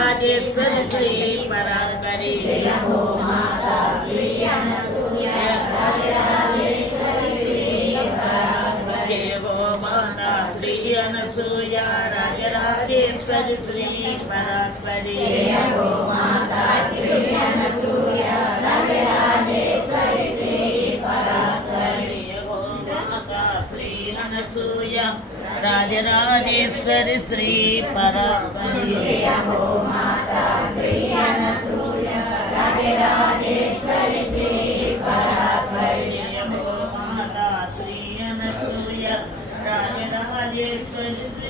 माता जगत श्री पराशरी जय हो माता श्री अनसुया जय हो माता श्री अनसुया राजराजेश्वरी श्री पराशरी जय हो రాజరాజేశ్వరి శ్రీ పరా రాజరాజేశ్వరి శ్రీ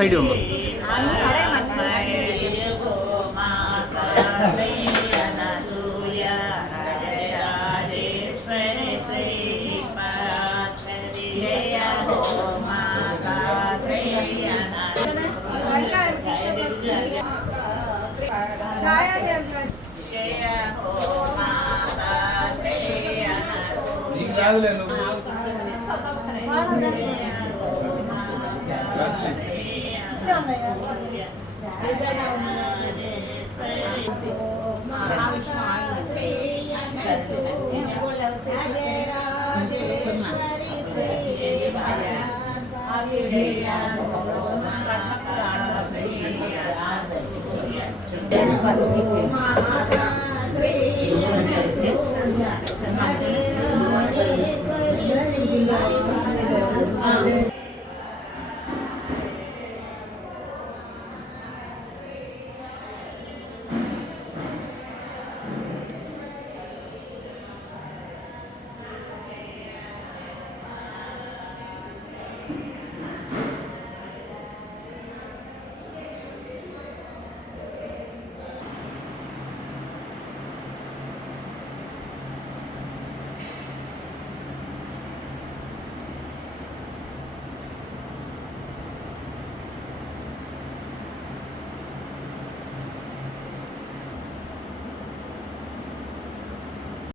సైడ్ ఉంది? రాదులే నువ్వు. మాతా